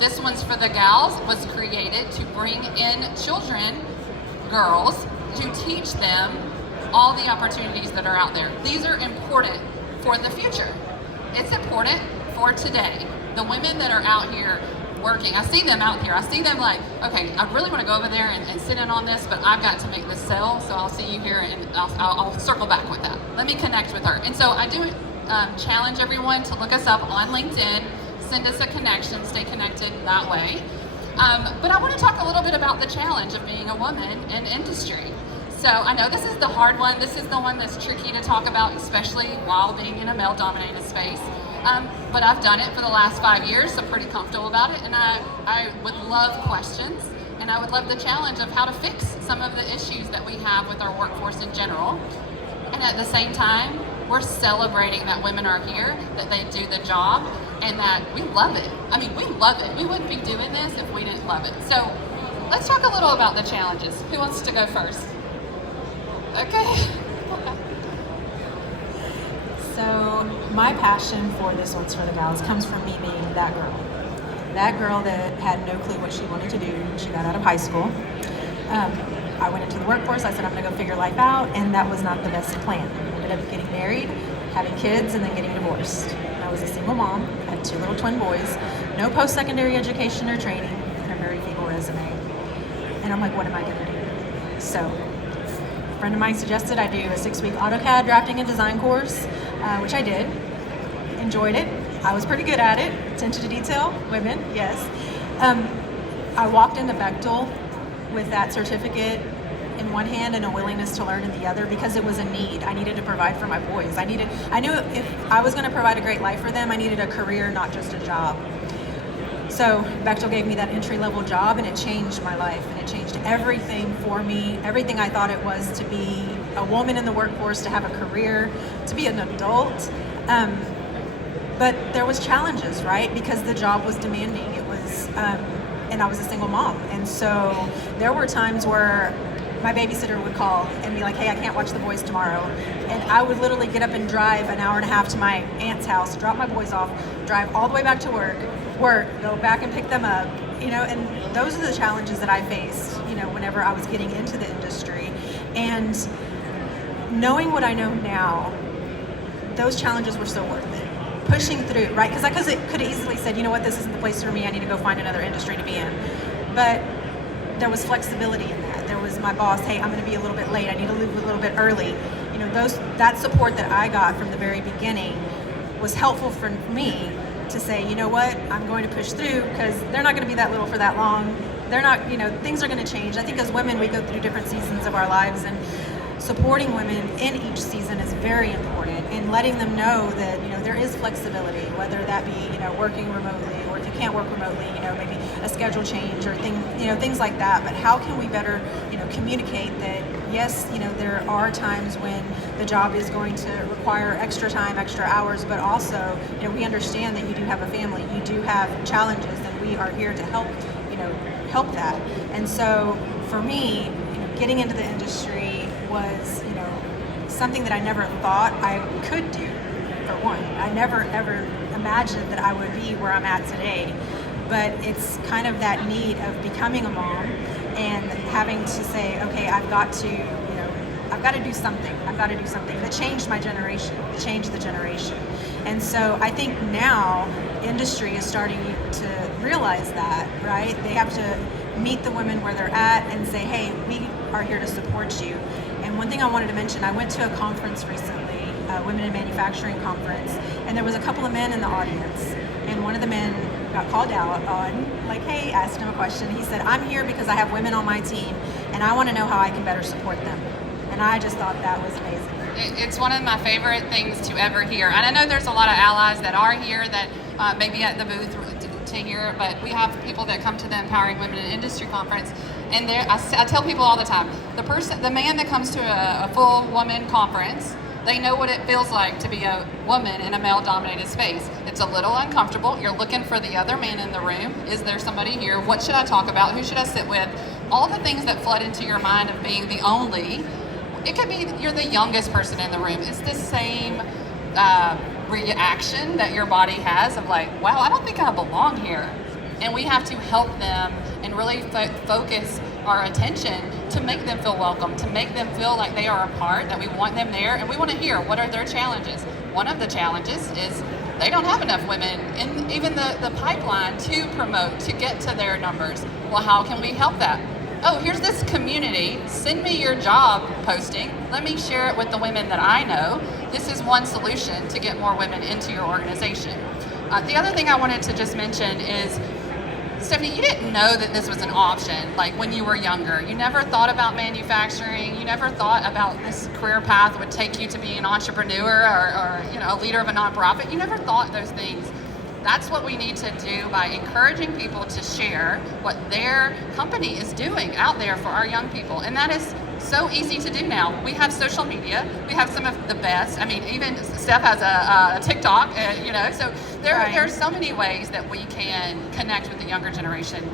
This one's for the gals was created to bring in children, girls, to teach them all the opportunities that are out there. These are important for the future. It's important for today. The women that are out here working, I see them out here. I see them like, okay, I really want to go over there and sit in on this, but I've got to make this sell, so I'll see you here and I'll circle back with that. Let me connect with her. And so I do challenge everyone to look us up on LinkedIn, send us a connection, stay connected that way. But I want to talk a little bit about the challenge of being a woman in industry. So I know this is the hard one. This is the one that's tricky to talk about, especially while being in a male-dominated space. But I've done it for the last 5 years, so I'm pretty comfortable about it. And I would love questions, and I would love the challenge of how to fix some of the issues that we have with our workforce in general. And at the same time, we're celebrating that women are here, that they do the job, and that we love it. I mean, we love it. We wouldn't be doing this if we didn't love it. So let's talk a little about the challenges. Who wants to go first? Okay. So my passion for This One's for the Gals comes from me being that girl. That girl that had no clue what she wanted to do when she got out of high school. I went into the workforce, I said I'm gonna go figure life out, and that was not the best plan. I ended up getting married, having kids, and then getting divorced. I was a single mom, I had 2 little twin boys, no post-secondary education or training, and a very feeble resume. And I'm like, what am I gonna do? So a friend of mine suggested I do a 6-week AutoCAD drafting and design course, which I did. Enjoyed it. I was pretty good at it. Attention to detail, women, yes. I walked into Bechtel with that certificate in one hand and a willingness to learn in the other because it was a need. I needed to provide for my boys. I knew if I was going to provide a great life for them, I needed a career, not just a job. So Bechtel gave me that entry-level job, and it changed my life, and it changed everything for me, everything I thought it was to be a woman in the workforce, to have a career, to be an adult. But there was challenges, right? Because the job was demanding. It was, and I was a single mom. And so there were times where my babysitter would call and be like, hey, I can't watch the boys tomorrow. And I would literally get up and drive an hour and a half to my aunt's house, drop my boys off, drive all the way back to work, go back and pick them up, and those are the challenges that I faced, whenever I was getting into the industry. And knowing what I know now, those challenges were so worth it. Pushing through, right? Because I could have easily said, you know what, this isn't the place for me, I need to go find another industry to be in. But there was flexibility in that. There was my boss, hey, I'm gonna be a little bit late, I need to leave a little bit early. That support that I got from the very beginning was helpful for me to say, you know what, I'm going to push through because they're not gonna be that little for that long. They're not, things are gonna change. I think as women, we go through different seasons of our lives, and supporting women in each season is very important, and letting them know that there is flexibility, whether that be working remotely, or if you can't work remotely, maybe a schedule change or things like that. But how can we better communicate that yes, there are times when the job is going to require extra time, extra hours, but also we understand that you do have a family, you do have challenges, and we are here to help help that. And so for me, getting into the industry was, something that I never thought I could do, for one. I never ever imagined that I would be where I'm at today. But it's kind of that need of becoming a mom and having to say, okay, I've got to do something. I've got to do something that changed my generation, changed the generation. And so I think now industry is starting to realize that, right? They have to meet the women where they're at and say, hey, we are here to support you. And one thing I wanted to mention, I went to a conference recently, a Women in Manufacturing conference, and there was a couple of men in the audience. And one of the men got called out on, like, hey, asked him a question. He said, I'm here because I have women on my team, and I want to know how I can better support them. And I just thought that was amazing. It's one of my favorite things to ever hear. And I know there's a lot of allies that are here that may be at the booth to hear, but we have people that come to the Empowering Women in Industry conference, and I tell people all the time, the man that comes to a full woman conference, they know what it feels like to be a woman in a male-dominated space. It's a little uncomfortable. You're looking for the other man in the room. Is there somebody here? What should I talk about? Who should I sit with? All the things that flood into your mind of being the only. It could be you're the youngest person in the room. It's the same reaction that your body has of like, wow, I don't think I belong here. and we have to help them and really focus our attention to make them feel welcome, to make them feel like they are a part, that we want them there, and we want to hear what are their challenges. One of the challenges is they don't have enough women in even the pipeline to promote, to get to their numbers. Well, how can we help that? Oh, here's this community. Send me your job posting. Let me share it with the women that I know. This is one solution to get more women into your organization. The other thing I wanted to just mention is, Stephanie, you didn't know that this was an option, like when you were younger. You never thought about manufacturing. You never thought about this career path would take you to be an entrepreneur or a leader of a nonprofit. You never thought those things. That's what we need to do by encouraging people to share what their company is doing out there for our young people. And that is so easy to do now. We have social media. We have some of the best. I mean, even Steph has a TikTok, so there are so many ways that we can connect with the younger generation.